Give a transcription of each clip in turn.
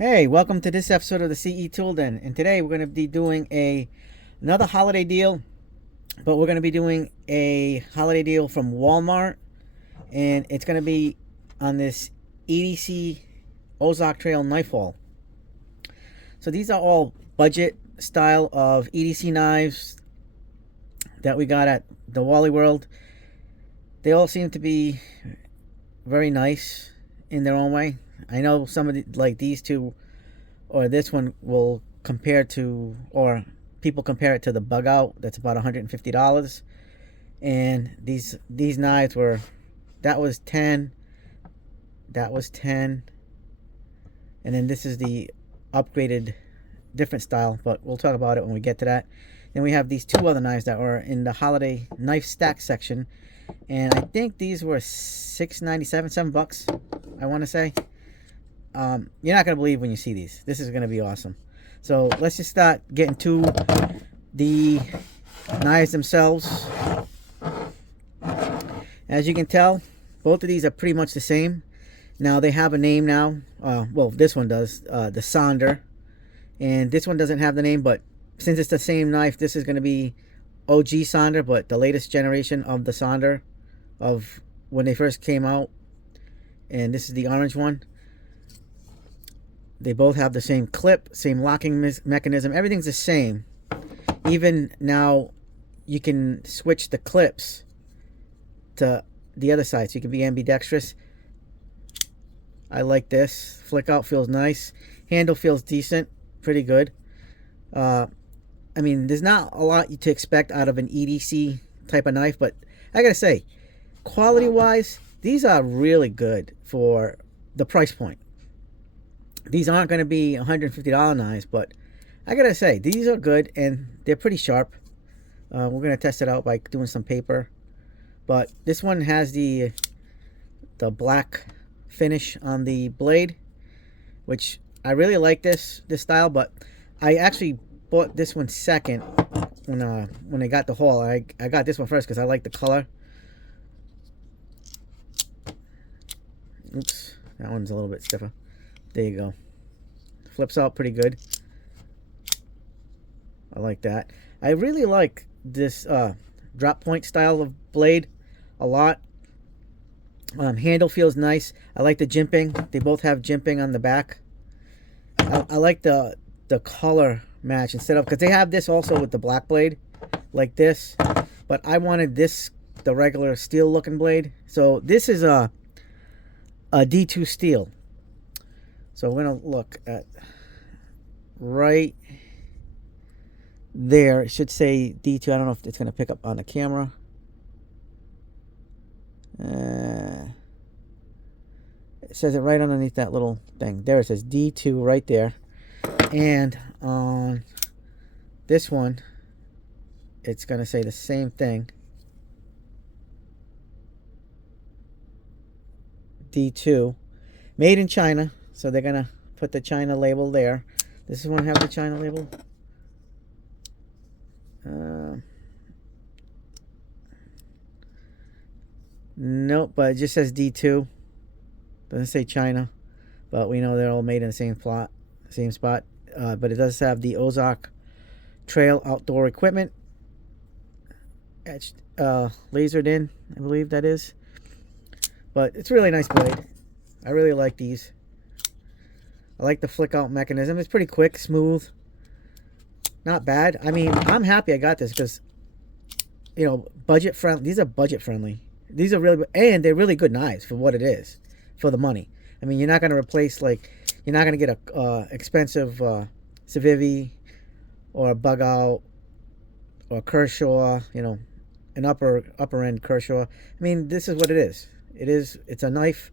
Hey, welcome to this episode of the CE Tool Den. And today we're going to be doing another holiday deal, but we're going to be doing a holiday deal from Walmart, and it's going to be on this EDC Ozark Trail knife haul. So these are all budget style of EDC knives that we got at the Wally World. They all seem to be very nice in their own way. I know some of the, like these two or this one will compare to, or people compare it to the Bug Out. That's about $150. And these knives were, that was 10, that was 10, and then this is the upgraded different style, but we'll talk about it when we get to that. Then we have these two other knives that were in the holiday knife stack section, and I think these were $6.97, $7, I want to say. You're not going to believe when you see these. This is going to be awesome. So let's just start getting to the knives themselves. As you can tell, both of these are pretty much the same. Now they have a name now. Well, this one does, the Sonder. And this one doesn't have the name, but since it's the same knife, this is going to be OG Sonder, but the latest generation of the Sonder of when they first came out. And this is the orange one. They both have the same clip, same locking mechanism. Everything's the same. Even now, you can switch the clips to the other side, so you can be ambidextrous. I like this. Flick out feels nice. Handle feels decent, pretty good. I mean, there's not a lot to expect out of an EDC type of knife, but I gotta say, quality-wise, these are really good for the price point. These aren't going to be $150 knives, but I gotta say, these are good and they're pretty sharp. We're going to test it out by doing some paper. But this one has the black finish on the blade, which I really like this style, but I actually bought this one second when I got the haul. I got this one first because I like the color. Oops, that one's a little bit stiffer. There you go. Flips out pretty good. I like that. I really like this drop point style of blade a lot. Handle feels nice. I like the jimping. They both have jimping on the back. I like the color match instead of, because they have this also with the black blade like this, but I wanted this, the regular steel looking blade. So this is a D2 steel. So we're going to look at right there. It should say D2. I don't know if it's going to pick up on the camera. It says it right underneath that little thing. There it says D2 right there. And on this one, it's going to say the same thing. D2. Made in China. So they're going to put the China label there. Does this one have the China label? Nope, but it just says D2. Doesn't say China. But we know they're all made in the same spot. But it does have the Ozark Trail outdoor equipment etched, lasered in, I believe that is. But it's a really nice blade. I really like these. I like the flick out mechanism. It's pretty quick, smooth. Not bad. I mean, I'm happy I got this because, you know, budget friendly. These are budget friendly. These are really, and they're really good knives for what it is, for the money. I mean, you're not going to replace, like, you're not going to get a expensive Civivi or a Bug Out or Kershaw, you know, an upper end Kershaw. I mean, this is what it is. It's a knife.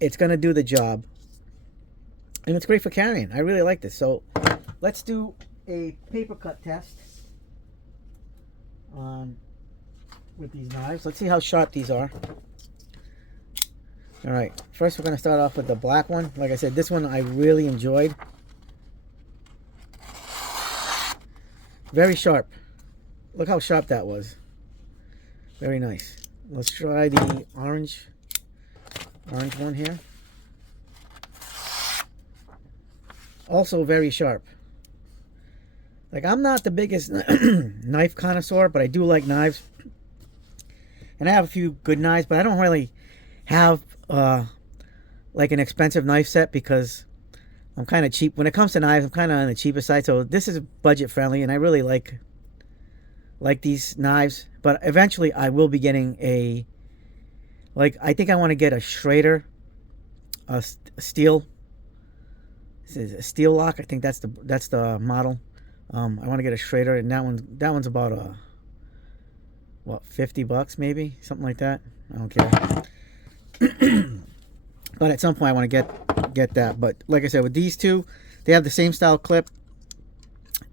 It's going to do the job. And it's great for carrying. I really like this. So let's do a paper cut test with these knives. Let's see how sharp these are. All right. First, we're going to start off with the black one. Like I said, this one I really enjoyed. Very sharp. Look how sharp that was. Very nice. Let's try the orange one here. Also very sharp. Like, I'm not the biggest knife connoisseur, but I do like knives. And I have a few good knives, but I don't really have like an expensive knife set because I'm kind of cheap. When it comes to knives, I'm kind of on the cheaper side. So this is budget friendly, and I really like these knives. But eventually I will be getting a, like, I think I want to get a Schrader, a steel. This is a steel lock. I think that's the model. I want to get a Schrader, and that one's about what, $50 maybe, something like that. I don't care. But at some point I want to get that. But like I said, with these two, they have the same style clip,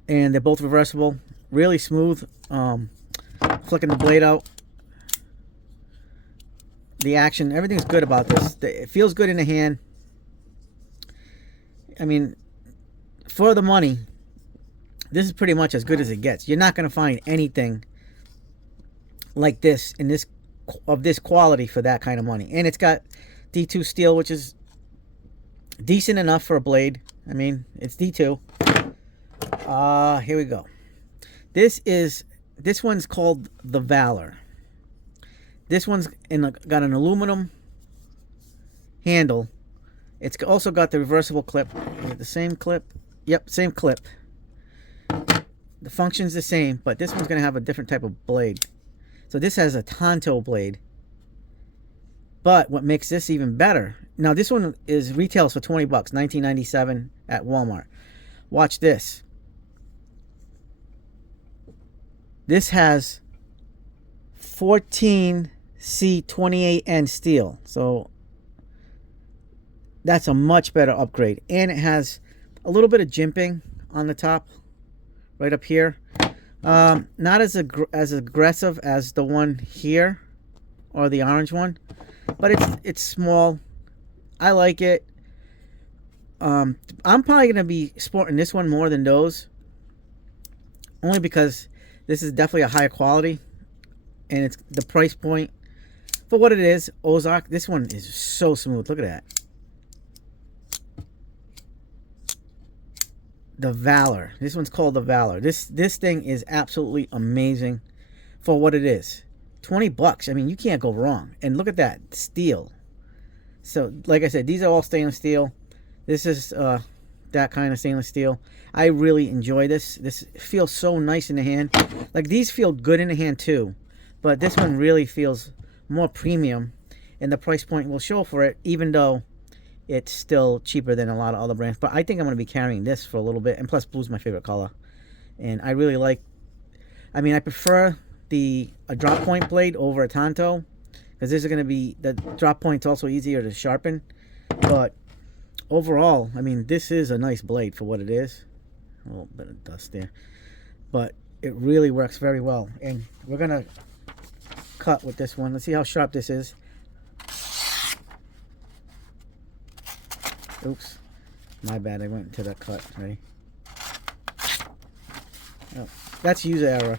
and they're both reversible. Really smooth. Flicking the blade out, the action, everything's good about this. It feels good in the hand. I mean, for the money, this is pretty much as good as it gets. You're not going to find anything like this of this quality for that kind of money. And it's got D2 steel, which is decent enough for a blade. I mean, it's D2. Here we go. This one's called the Valor. This one's got an aluminum handle. It's also got the reversible clip. Is it the same clip? Yep, same clip. The function's the same, but this one's going to have a different type of blade. So this has a Tonto blade. But what makes this even better, now this one retails for $20, $19.97 at Walmart. Watch this. This has 14C28N steel. So that's a much better upgrade. And it has a little bit of jimping on the top, right up here. Not as aggressive as the one here, or the orange one, but it's small. I like it. I'm probably gonna be sporting this one more than those, only because this is definitely a higher quality, and it's the price point for what it is. Ozark. This one is so smooth. Look at that. The Valor. This one's called the Valor. This thing is absolutely amazing for what it is. $20. I mean, you can't go wrong. And look at that steel. So, like I said, these are all stainless steel. This is that kind of stainless steel. I really enjoy this. This feels so nice in the hand. Like, these feel good in the hand too, but this one really feels more premium, and the price point will show for it, even though it's still cheaper than a lot of other brands. But I think I'm going to be carrying this for a little bit. And plus, blue's my favorite color. And I really like... I mean, I prefer a drop point blade over a Tonto, because this is going to be... The drop point's also easier to sharpen. But overall, I mean, this is a nice blade for what it is. A little bit of dust there. But it really works very well. And we're going to cut with this one. Let's see how sharp this is. Oops, my bad. I went into that cut. Ready? Oh, that's user error.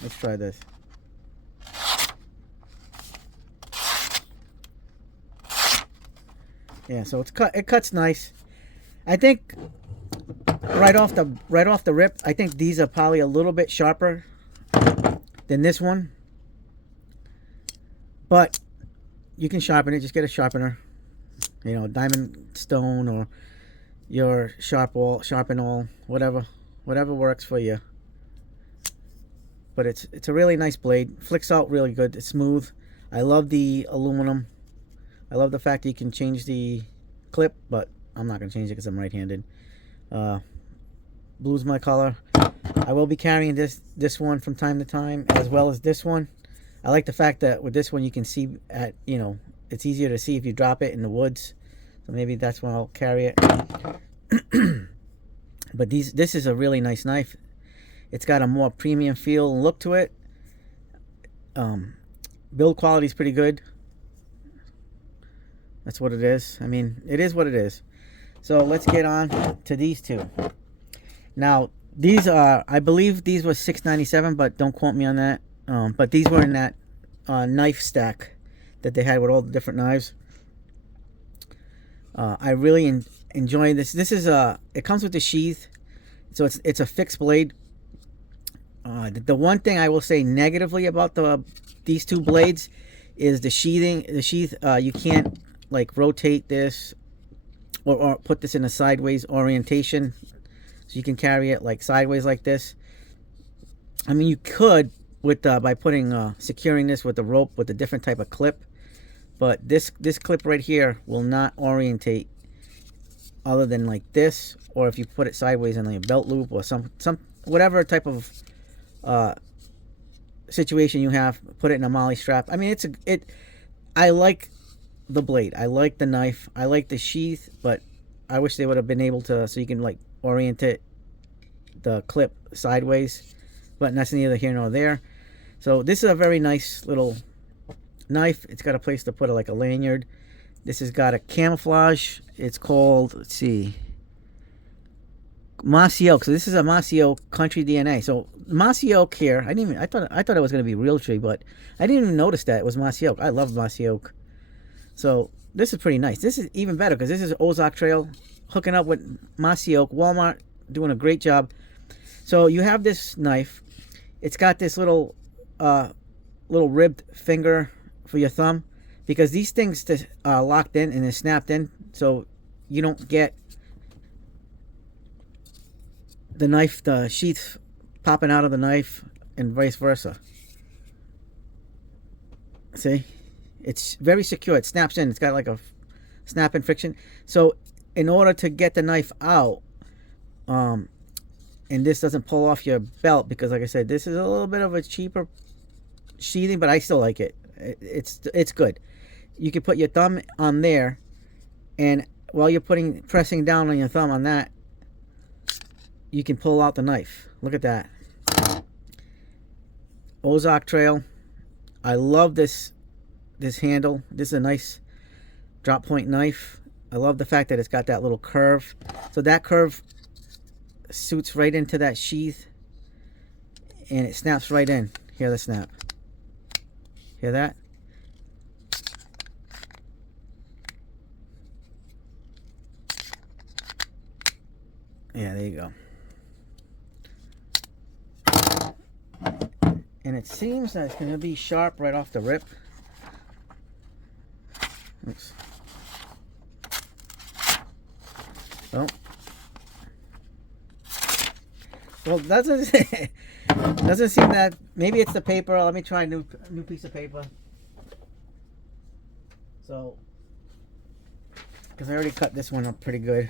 Let's try this. Yeah, so it's cut. It cuts nice. I think right off the rip, I think these are probably a little bit sharper than this one. But you can sharpen it. Just get a sharpener. You know, diamond stone or your sharpen all, whatever works for you. But it's a really nice blade. Flicks out really good. It's smooth. I love the aluminum. I love the fact that you can change the clip, but I'm not gonna change it because I'm right-handed. Blue's my color. I will be carrying this one from time to time, as well as this one. I like the fact that with this one you can see at, you know, it's easier to see if you drop it in the woods. So maybe that's when I'll carry it. But this is a really nice knife. It's got a more premium feel and look to it. Build quality is pretty good. That's what it is. I mean, it is what it is. So let's get on to these two. Now, these are, I believe these were $6.97, but don't quote me on that. But these were in that knife stack that they had with all the different knives. I really enjoying this. This is it comes with the sheath, so it's a fixed blade. The one thing I will say negatively about these two blades is the sheathing. The sheath, you can't like rotate this or put this in a sideways orientation, so you can carry it like sideways like this. I mean, you could with by putting securing this with the rope with a different type of clip, but this clip right here will not orientate other than like this, or if you put it sideways in like a belt loop or some whatever type of situation you have, put it in a molly strap. I mean, I like the blade, I like the knife, I like the sheath, but I wish they would have been able to, so you can like orient it, the clip sideways, but that's neither here nor there. So this is a very nice little knife. It's got a place to put like a lanyard. This has got a camouflage. It's called, let's see, mossy oak. So this is a mossy oak country DNA. So mossy oak here, I thought it was going to be real tree, but I didn't even notice that it was mossy oak. I love mossy oak. So this is pretty nice. This is even better because this is Ozark Trail hooking up with mossy oak. Walmart doing a great job. So you have this knife. It's got this little ribbed finger for your thumb, because these things are locked in and they're snapped in, so you don't get the knife, the sheath popping out of the knife, and vice versa. See, it's very secure. It snaps in. It's got like a snap-in friction. So in order to get the knife out, and this doesn't pull off your belt, because like I said, this is a little bit of a cheaper sheathing, but I still like it. It's good. You can put your thumb on there, and while you're pressing down on your thumb on that, you can pull out the knife. Look at that. Ozark Trail. I love this handle. This is a nice drop point knife. I love the fact that it's got that little curve. So that curve suits right into that sheath, and it snaps right in. Hear the snap. Hear that? Yeah, there you go. And it seems that it's going to be sharp right off the rip. Oops. Oh. Well, doesn't seem that. Maybe it's the paper. Let me try a new piece of paper. So, because I already cut this one up pretty good.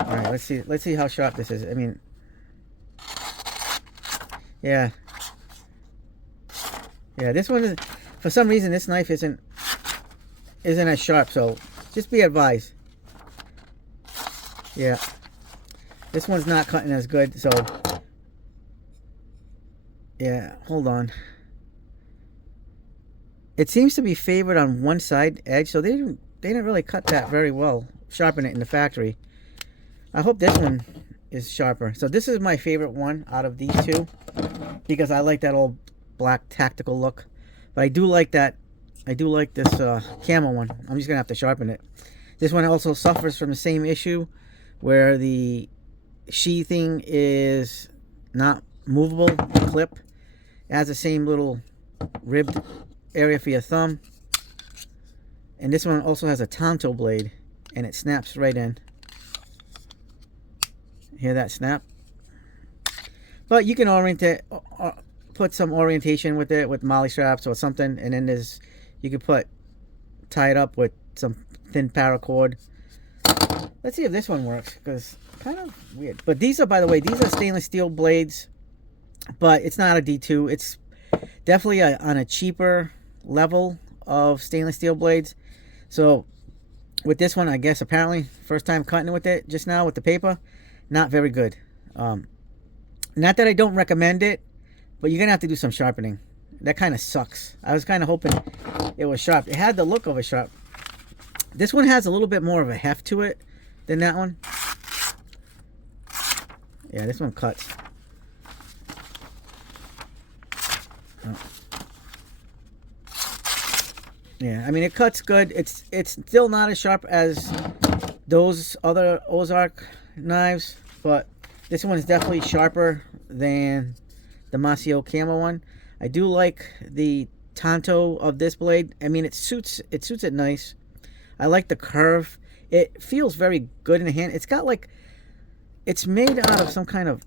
All right, let's see how sharp this is. I mean, yeah, this one is, for some reason this knife isn't as sharp, so just be advised. Yeah, this one's not cutting as good, so yeah, hold on. It seems to be favored on one side edge, so they didn't really cut that very well, sharpen it in the factory. I hope this one is sharper. So this is my favorite one out of these two, because I like that old black tactical look. But I do like that. I do like this camo one. I'm just gonna have to sharpen it. This one also suffers from the same issue, where the sheathing is not movable. The clip has the same little ribbed area for your thumb, and this one also has a Tonto blade, and it snaps right in. Hear that snap? But you can orient it, put some orientation with it with molly straps or something, and then you can tie it up with some thin paracord. Let's see if this one works, because kind of weird. But these are, by the way, these are stainless steel blades, but it's not a D2. It's definitely on a cheaper level of stainless steel blades. So with this one, I guess apparently first time cutting with it just now with the paper, not very good. Not that I don't recommend it, but you're gonna have to do some sharpening. That kind of sucks. I was kind of hoping it was sharp. It had the look of a sharp. This one has a little bit more of a heft to it than that one. Yeah, this one cuts. Oh. Yeah, I mean, it cuts good. It's still not as sharp as those other Ozark knives, but this one is definitely sharper than the Masio Camo one. I do like the tanto of this blade. I mean, it suits it nice. I like the curve. It feels very good in the hand. It's got like, it's made out of some kind of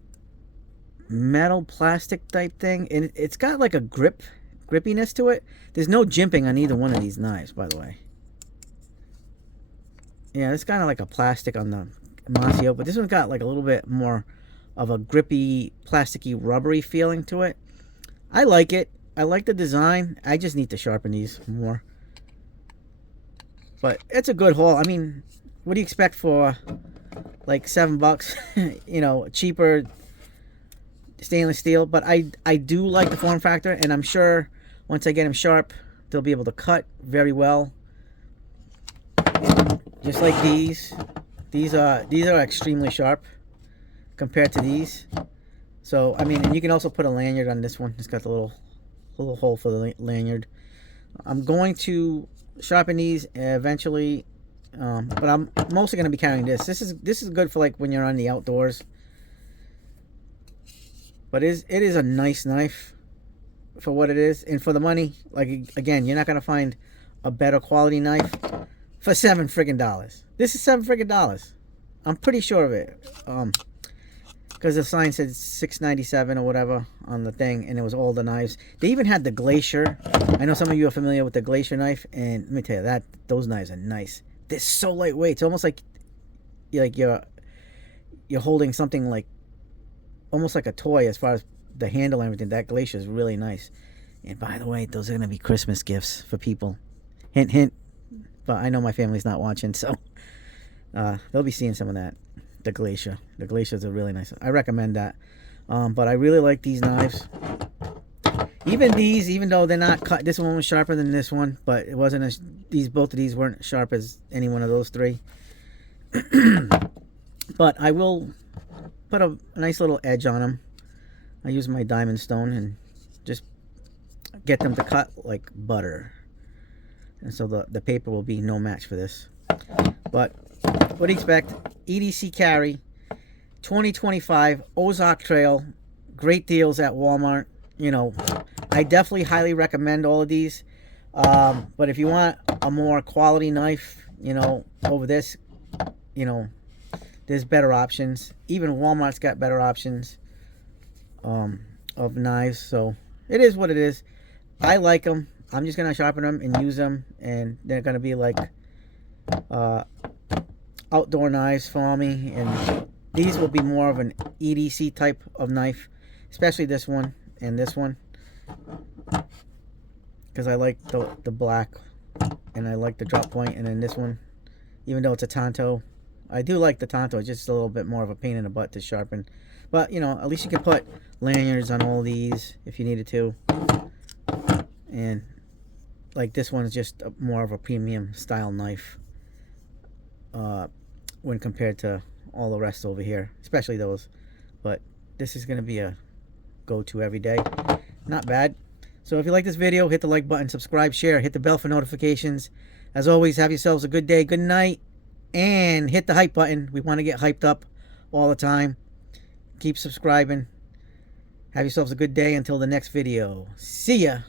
metal plastic type thing, and it's got like a grippiness to it. There's no jimping on either one of these knives, by the way. Yeah, it's kind of like a plastic on the Masio, but this one's got like a little bit more of a grippy, plasticky, rubbery feeling to it. I like it. I like the design. I just need to sharpen these more. But it's a good haul. I mean, what do you expect for like $7? You know, cheaper stainless steel. But I do like the form factor, and I'm sure once I get them sharp, they'll be able to cut very well. Just like these. These are extremely sharp compared to these. So, I mean, and you can also put a lanyard on this one. It's got the little hole for the lanyard. I'm going to sharpen these eventually, but I'm mostly going to be carrying this. This is good for like when you're on the outdoors. But it is a nice knife for what it is, and for the money. Like, again, you're not going to find a better quality knife for $7 friggin' dollars. This is $7 friggin' dollars. I'm pretty sure of it. Because the sign said $6.97 or whatever on the thing, and it was all the knives. They even had the Glacier. I know some of you are familiar with the Glacier knife, and let me tell you, those knives are nice. They're so lightweight. It's almost like you're holding something like almost like a toy as far as the handle and everything. That Glacier is really nice. And by the way, those are going to be Christmas gifts for people. Hint, hint. But I know my family's not watching, so they'll be seeing some of that. The Glacier. The Glaciers are really nice. I recommend that. But I really like these knives. Even these, even though they're not cut, this one was sharper than this one, but it wasn't as both of these weren't sharp as any one of those three. But I will put a nice little edge on them. I use my diamond stone and just get them to cut like butter. And so the paper will be no match for this. But what do you expect? EDC carry, 2025 Ozark Trail, great deals at Walmart. You know, I definitely highly recommend all of these. But if you want a more quality knife, you know, over this, you know, there's better options. Even Walmart's got better options of knives. So it is what it is. I like them. I'm just gonna sharpen them and use them, and they're gonna be like outdoor knives for me. And these will be more of an EDC type of knife, especially this one and this one, because I like the black and I like the drop point. And then this one, even though it's a tanto, I do like the tanto. It's just a little bit more of a pain in the butt to sharpen, but you know, at least you can put lanyards on all these if you needed to. And like this one is just more of a premium style knife when compared to all the rest over here, especially those. But this is going to be a go-to every day. Not bad. So if you like this video, hit the like button, subscribe, share, hit the bell for notifications. As always, have yourselves a good day, good night, and hit the hype button. We want to get hyped up all the time. Keep subscribing. Have yourselves a good day until the next video. See ya.